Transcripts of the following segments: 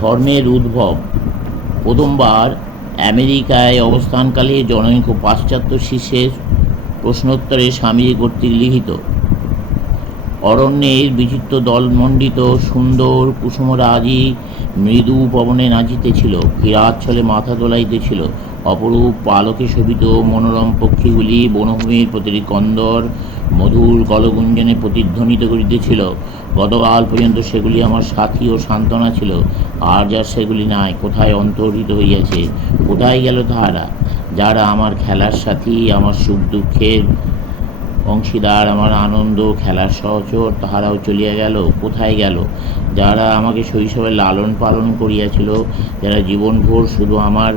ধর্মের উদ্ভব। প্রথমবার আমেরিকায় অবস্থানকালে জনৈক পাশ্চাত্য শিষ্যের প্রশ্নোত্তরে স্বামী কর্তৃক লিখিত। অরণ্যের বিচিত্র দলমণ্ডিত সুন্দর কুসুমরাজি মৃদু পবনে নাচিতেছিল কিরাচ্ছলে মাথা দোলাইতেছিল। অপরূপ পালকে শোভিত মনোরম পক্ষীগুলি বনভূমির প্রতিটি কন্দর, মধুর কলগুঞ্জনে প্রতিধ্বনিত করিতেছিল। গতকাল পর্যন্ত সেগুলি আমার সাথী ও সান্ত্বনা ছিল। আর যার সেগুলি নাই, কোথায় অন্তর্হিত হইয়াছে? কোথায় গেল তাহারা? যারা আমার খেলার সাথী, আমার সুখ দুঃখের অংশীদার, আমার আনন্দ, খেলার সহচর, তাহারাও চলিয়া গেল, কোথায় গেল? যারা আমাকে শৈশবে লালন পালন করিয়াছিল, যারা জীবনভর শুধু আমার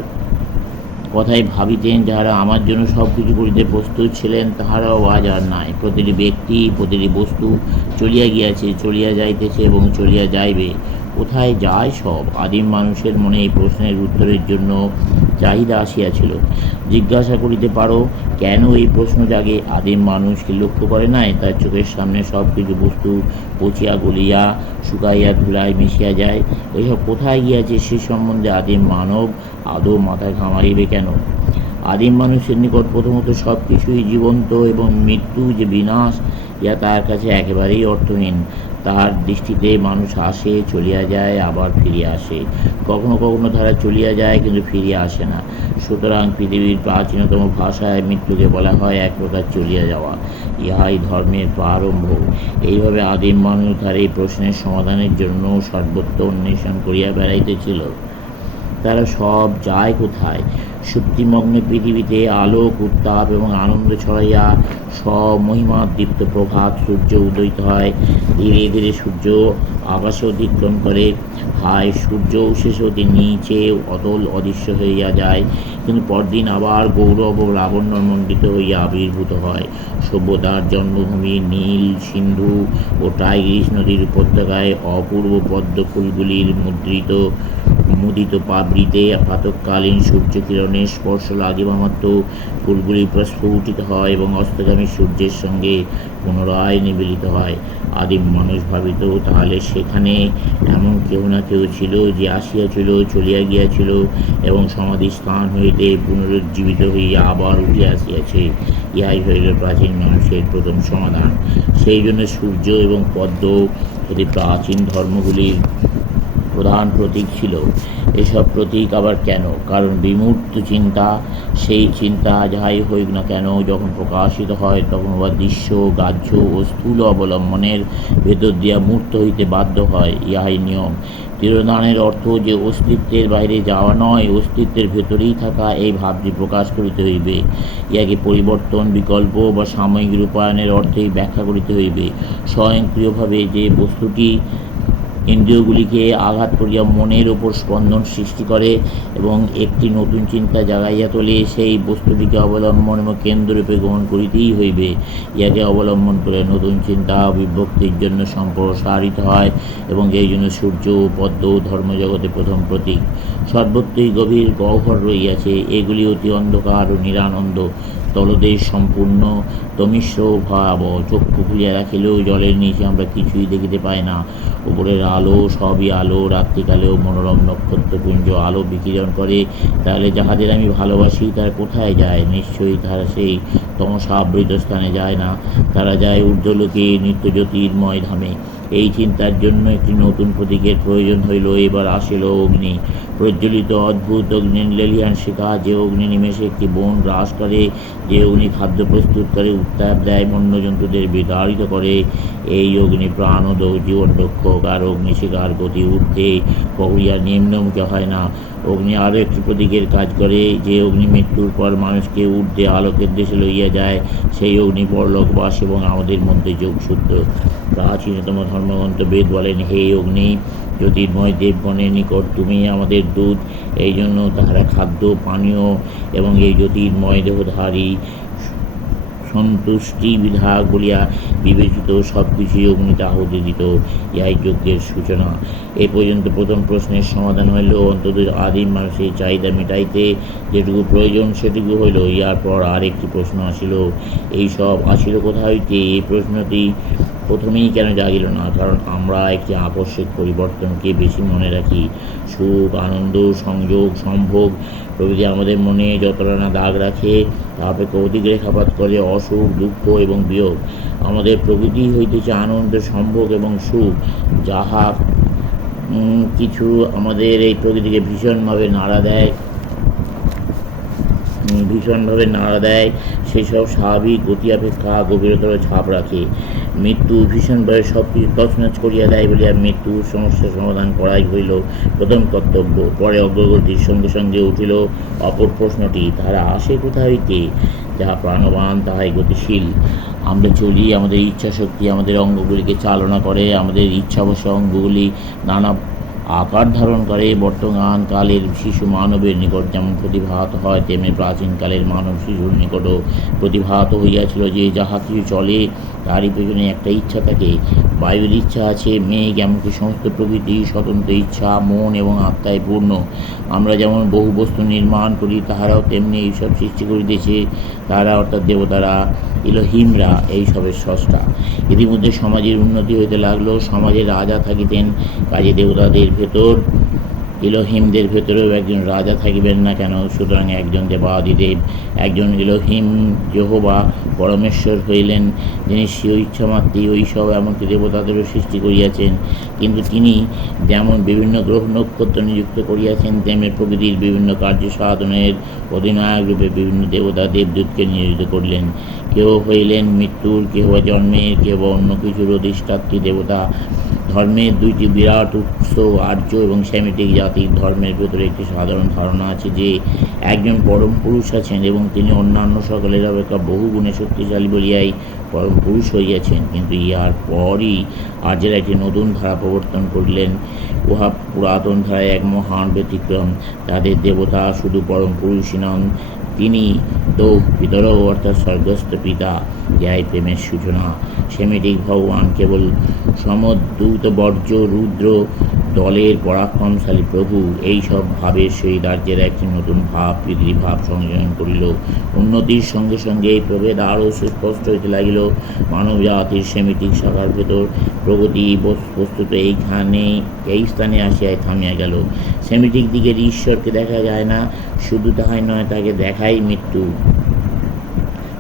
কথাই ভাবিতেন, যাহারা আমার জন্য সব কিছু করিতে প্রস্তুত ছিলেন, তাহারাও আজ আর নাই। প্রতিটি ব্যক্তি, প্রতিটি বস্তু চলিয়া গিয়াছে, চলিয়া যাইতেছে এবং চলিয়া যাইবে। কোথায় যায় সব আদিম মানুষের মনে এই প্রশ্নের উত্তরের জন্য চাহিদা আসিয়াছিল। জিজ্ঞাসা করিতে পারো, কেন এই প্রশ্ন জাগে? আদিম মানুষকে লক্ষ্য করে নাই? তার চোখের সামনে সব কিছু বস্তু পচিয়া গলিয়া শুকাইয়া ধুলায় মিশিয়া যায়। এসব কোথায় গিয়াছে সে সম্বন্ধে আদিম মানব আদৌ মাথা ঘামাইবে কেন? আদিম মানুষের নিকট প্রথমত সব কিছুই জীবন্ত এবং মৃত্যু যে বিনাশ ইয়া তার কাছে একেবারেই অর্থহীন তার দৃষ্টিতে মানুষ আসে, চলিয়া যায়, আবার ফিরে আসে। কখনো কখনো তারা চলিয়া যায়, কিন্তু ফিরে আসে না। সুতরাং পৃথিবীর প্রাচীনতম ভাষায় মৃত্যুকে বলা হয় এক প্রকার চলিয়া যাওয়া। ইহাই ধর্মের প্রারম্ভ। এইভাবে আদিম মানুষ তার এই প্রশ্নের সমাধানের জন্য সর্বত্র অন্বেষণ করিয়া বেড়াইতেছিল। তারা সব যায় কোথায়? সুপ্তিমগ্ন পৃথিবীতে আলোক, উত্তাপ এবং আনন্দ ছড়াইয়া সব মহিমা দীপ্ত প্রভাত সূর্য উদয়িত হয়। ধীরে ধীরে সূর্য আকাশে অতিক্রম করে। হায়, সূর্য শেষ অতি নিচে অতল অদৃশ্য হইয়া যায়। কিন্তু পরদিন আবার গৌরব ও লাবণ্যমণ্ডিত হইয়া আবির্ভূত হয়। সভ্যতার জন্মভূমি নীল, সিন্ধু ও টাইগ্রিস নদীর উপত্যকায় অপূর্ব পদ্ম ফুলগুলির মুদ্রিত, মুদিত পাবড়িতে প্রাতকালীন সূর্যকিরণের স্পর্শ লাগিবা মাত্র ফুলগুলি প্রস্ফুটিত হয় এবং অস্তগামী সূর্যের সঙ্গে পুনরায় নিবেলিত হয়। আদিম মানুষ ভাবিত, তাহলে সেখানে এমন কেউ না কেউ ছিল যে আসিয়াছিল, চলিয়া গিয়াছিল এবং সমাধি স্থান হইতে পুনরুজ্জীবিত হইয়া আবার উঠে আসিয়াছে। ইহাই হইল প্রাচীন মানুষের প্রথম সমাধান। সেই জন্য সূর্য এবং পদ্ম এটি প্রাচীন ধর্মগুলির প্রধান প্রতীক ছিল। এসব প্রতীক আবার কেন? কারণ বিমূর্ত চিন্তা, সেই চিন্তা যাহাই হোক না কেন, যখন প্রকাশিত হয় তখন আবার দৃশ্য, গ্রাহ্য ও স্থূল অবলম্বনের ভেতর দিয়া মূর্ত হইতে বাধ্য হয়, ইহাই নিয়ম। তিরোদানের অর্থ যে অস্তিত্বের বাইরে যাওয়া নয়, অস্তিত্বের ভেতরেই থাকা এই ভাবটি প্রকাশ করিতে হইবে। ইহাকে পরিবর্তন, বিকল্প বা সাময়িক রূপায়ণের অর্থেই ব্যাখ্যা করিতে হইবে। স্বয়ংক্রিয়ভাবে যে বস্তুটি ইন্দ্রিয়গুলিকে আঘাত করিয়া মনের ওপর স্পন্দন সৃষ্টি করে এবং একটি নতুন চিন্তা জাগাইয়া তোলে, সেই বস্তুটিকে অবলম্বন এবং কেন্দ্ররূপে গ্রহণ করিতেই হইবে। ইহাকে অবলম্বন করে নতুন চিন্তা বিভক্তির জন্য সম্প্রসারিত হয় এবং এই জন্য সূর্য, পদ্ম ধর্মজগতে প্রথম প্রতীক। সর্বত্রই গভীর গহ্বর রইয়াছে এগুলি অতি অন্ধকার ও নিরানন্দ। তলদেশ সম্পূর্ণ তমিশ্র ভয়াবহ চক্ষু খুলিয়া রাখিলেও জলের নিচে আমরা কিছুই দেখিতে পাই না। উপরের আলো সবই আলো, রাত্রিকালেও মনোরম নক্ষত্রপুঞ্জ আলো বিকিরণ করে। তাহলে যাহাদের আমি ভালোবাসি তারা কোথায় যায়? নিশ্চয়ই তারা সেই তমসাবৃত স্থানে যায় না। তারা যায় ঊর্ধ্বলোকে নিত্য জ্যোতির্ময় ধামে। এই চিন্তার জন্য একটি নতুন প্রতীকের প্রয়োজন হইল। এবার আসিল অগ্নি। প্রজ্বলিত অদ্ভুত অগ্নি লেলিয়ান শিখা, যে অগ্নি নিমেষে একটি বন হ্রাস করে, যে অগ্নি খাদ্য প্রস্তুত করে, উত্তাপ দেয়, বন্যজন্তুদের বিতাড়িত করে। এই অগ্নি প্রাণদ জীবন রক্ষক আর অগ্নিশিখার গতি ঊর্ধ্বে, কহুরিয়া নিম্নমুখী হয় না। অগ্নি আরও একটি প্রতীকের কাজ করে, যে অগ্নি মৃত্যুর পর মানুষকে ঊর্ধ্বে আলোকের দেশে লইয়া যায়, সেই অগ্নি পরলোকবাস এবং আমাদের মধ্যে যোগসূত্র প্রাচীনতম ধর্মগ্রন্থ বেদ বলেন, হে অগ্নি, জ্যোতির্ময় দেবগণের নিকট তুমি আমাদের দুধ এই জন্য তাহারা খাদ্য, পানীয় এবং এই জ্যোতির্ময় দেহধারী সন্তুষ্টি বিধা বলিয়া বিবেচিত সব কিছুই অগ্নিতে আহুতি দিত ইহাই যজ্ঞের সূচনা। এ পর্যন্ত প্রথম প্রশ্নের সমাধান হইল, অন্তত আদিম মানুষের চাহিদা মেটাইতে যেটুকু প্রয়োজন সেটুকু হইল। ইহার পর আরেকটি প্রশ্ন আসিল। এই সব আসিল কোথা হইতে এই প্রশ্নটি প্রথমেই কেন জাগিল না? কারণ আমরা একটি আকস্মিক পরিবর্তনকে বেশি মনে রাখি। সুখ, আনন্দ, সংযোগ, সম্ভোগ, প্রভৃতি আমাদের মনে যতটা না দাগ রাখে, তা অপেক্ষা অধিক রেখাপাত করে অসুখ, দুঃখ এবং বিয়োগ। আমাদের প্রকৃতি হইতেছে আনন্দ, সম্ভোগ এবং সুখ। যাহা কিছু আমাদের এই প্রকৃতিকে ভীষণভাবে নাড়া দেয় ভীষণভাবে নাড়া দেয়, সেসব স্বাভাবিক গতি অপেক্ষা গভীরতর ছাপ রাখে। মৃত্যু ভীষণভাবে সব কিছু তছনছ করিয়া দেয় বলিয়া মৃত্যুর সমস্যা সমাধান করাই হইল প্রথম কর্তব্য। পরে অগ্রগতির সঙ্গে সঙ্গে উঠিল অপর প্রশ্নটি, তারা আসে কোথা হইতে যাহা প্রাণবান, তাহাই গতিশীল। আমরা চলি আমাদের ইচ্ছা শক্তি আমাদের অঙ্গগুলিকে চালনা করে, আমাদের ইচ্ছাবশ অঙ্গগুলি নানা আকার ধারণ করে, বর্তমান কালের শিশু মানবের নিকট যেমন প্রতিভাত হয়, তেমনি প্রাচীনকালের মানব শিশুর নিকটও প্রতিভাত হইয়াছিল যে যাহা কিছু চলে, তারই পেছনে একটা ইচ্ছা থাকে। বায়ুর ইচ্ছা আছে, মেঘ এমনকি সমস্ত প্রকৃতি স্বতন্ত্র ইচ্ছা, মন এবং আত্মায় পূর্ণ। আমরা যেমন বহু বস্তু নির্মাণ করি, তাহারাও তেমনি এইসব সৃষ্টি করিতেছে। তারা অর্থাৎ দেবতারা ইলোহিমরা এইসবের স্রষ্টা। ইতিমধ্যে সমাজের উন্নতি হইতে লাগল সমাজের রাজা থাকিতেন কাজে দেবতাদের ভেতর ইলোহিমদের ভেতরেও একজন রাজা থাকিবেন না কেন? সুতরাং একজন দেবাদিদেব, একজন ইলোহিম যেহোবা পরমেশ্বর হইলেন, যিনি স্বীয় ইচ্ছামাত্রী ওই সব এমনকি দেবতাদেরও সৃষ্টি করিয়াছেন। কিন্তু তিনি যেমন বিভিন্ন গ্রহ নক্ষত্র নিযুক্ত করিয়াছেন, তেমনি প্রকৃতির বিভিন্ন কার্য সাধনের অধিনায়ক রূপে বিভিন্ন দেবতা দেবদূতকে নিয়োজিত করলেন। কেউ হইলেন মৃত্যুর বা জন্মের কেউ অন্য কিছুর অধিষ্ঠাত্রী দেবতা। ধর্মের দুইটি বিরাট উৎস আর্য এবং সেমিটিক জাতির ধর্মের ভেতরে একটি সাধারণ ধারণা আছে যে একজন পরম পুরুষ আছেন এবং তিনি অন্যান্য সকলের অপেক্ষা বহু গুণে শক্তিশালী বলিয়াই পরম পুরুষ হইয়াছেন। কিন্তু ইহার পরই আর্যেরা একটি নতুন ধারা প্রবর্তন করিলেন। উহা পুরাতন ধারায় এক মহান ব্যতিক্রম। তাদের দেবতা শুধু পরম পুরুষই নন তিনি তো পিতর অর্থাৎ স্বর্গস্থ পিতা যাই প্রেমের সূচনা। সেমেটিক ভগবান কেবল সমদ্দূত বর্জ্য, রুদ্র দলের পরাক্রমশালী প্রভু এই সব ভাবের সেই রাজ্যের একটি নতুন ভাব, পিতৃভাব সংযোজন করিল। উন্নতির সঙ্গে সঙ্গে এই প্রভেদ আরও সুস্পষ্ট হইতে লাগিল। মানব জাতির সেমিটিক শাখার ভেতর প্রগতি বস- বস্তুত এইখানে, এই স্থানে আসিয়াই থামিয়া গেল। সেমিটিক দিকের ঈশ্বরকে দেখা যায় না, শুধু তাহাই নয়, তাকে দেখাই মৃত্যু।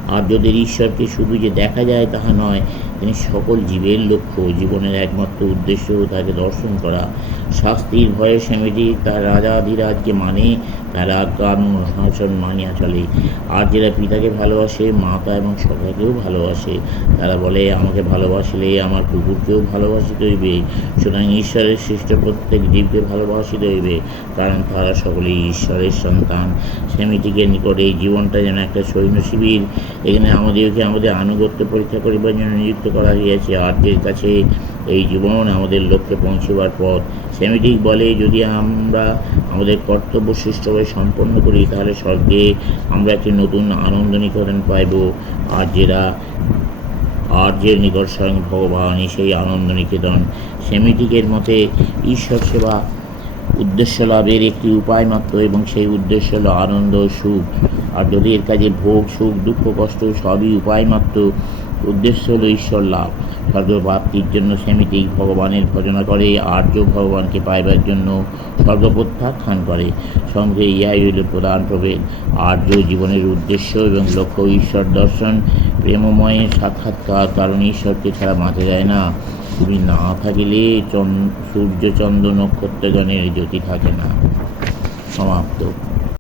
আর্যদের ঈশ্বরকে শুধু যে দেখা যায় তাহা নয়, তিনি সকল জীবের লক্ষ্য, জীবনের একমাত্র উদ্দেশ্য তাকে দর্শন করা। শাস্তির ভয়ে সেমিটি তার রাজাধিরাজকে মানে তার আজ্ঞা এবং শাসন মানিয়া চলে। আর যারা পিতাকে ভালোবাসে, মাতা এবং সখাকেও ভালোবাসে, তারা বলে, আমাকে ভালোবাসলে আমার কুকুরকেও ভালোবাসিতে হইবে সুতরাং ঈশ্বরের সৃষ্ট প্রত্যেক জীবকে ভালোবাসিতে হইবে কারণ তারা সকলেই ঈশ্বরের সন্তান। সেমিটিকের নিকট জীবনটা যেন একটা সৈন্য শিবির এখানে আমাদেরকে আমাদের আনুগত্য পরীক্ষা করিবার জন্য নিযুক্ত করা হইয়াছে। আর্যের কাছে এই জীবন আমাদের লক্ষ্যে পৌঁছিবার পথ। সেমিটিক বলে, যদি আমরা আমাদের কর্তব্য সুষ্ঠুভাবে সম্পন্ন করি, তাহলে স্বর্গে আমরা একটি নতুন আনন্দ নিকেতন পাইব। আর্যেরা, আর্যের নিকট স্বয়ং ভগবানই সেই আনন্দ নিকেতন। সেমিটিকের মতে, ঈশ্বর সেবা উদ্দেশ্য লাভের একটি উপায় মাত্র এবং সেই উদ্দেশ্য হলো আনন্দ সুখ। আর যদি এর কাজে ভোগ, সুখ, দুঃখ, কষ্ট সবই উপায় মাত্র, উদ্দেশ্য হলো ঈশ্বর লাভ। স্বর্গপ্রাপ্তির জন্য সেমিটিক ভগবানের ভজনা করে, আর্য ভগবানকে পাইবার জন্য স্বর্গ প্রত্যাখ্যান করে। সঙ্গে ইহাই হইল প্রধান প্রভেদ। আর্য জীবনের উদ্দেশ্য এবং লক্ষ্য, ঈশ্বর দর্শন, প্রেমময়ের সাক্ষাৎকার, কারণ ঈশ্বরকে ছাড়া বাঁচা যায় না। তুমি না থাকিলে চন সূর্য চন্দ্র নক্ষত্রগণের জ্যোতি থাকে না। সমাপ্ত।